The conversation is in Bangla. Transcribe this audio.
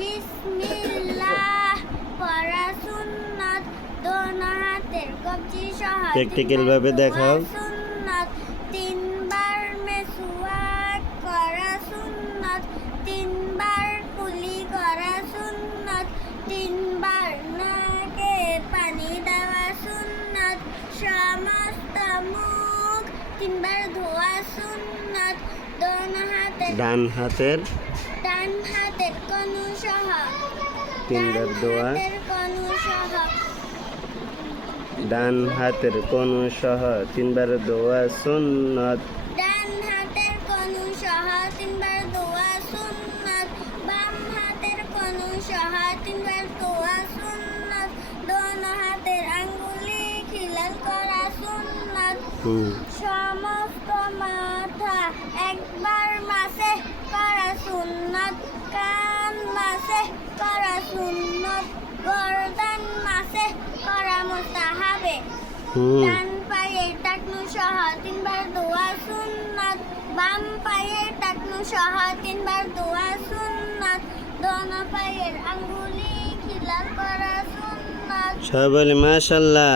বিসমিল্লাহ পড়া সুন্নাত দোনো হাতের কবজি সহ Practical ভাবে দেখাও। সুন্নাত তিনবার মেসওয়াক করা সুন্নাত তিনবার কুলি করা সুন্নাত তিনবার নাকে পানি দেওয়া সুন্নাত সমস্ত মুখ তিনবার ধোয়া সুন্নাত দোনো হাতের ডান হাতের ডান হাতের কনু সহ তিনবার ডান দোয়া ডান হাতের কোন সহ তিনবার দোয়া সুন্নত। ডান হাতের কনু সহ তিনবার দোয়া সুন্নাত। বাম হাতের কনু সহ তিনবার দোয়া সুন্নাত। দোনো হাতের আঙ্গুলি খিলাল করা সুন্নাত। সমস্ত মাথা একবার সুন্নত গর্দান মাসে করা মুস্তাহাবে। ডান পায়ে টাকনু সহ তিনবার দোয়া সুন্নত বাম পায়ে টাকনু সহ তিনবার দোয়া সুন্নত দোনো পায়ের আঙ্গুলি খিলাল করা সুন্নত। সবাই বলে মাশাল্লাহ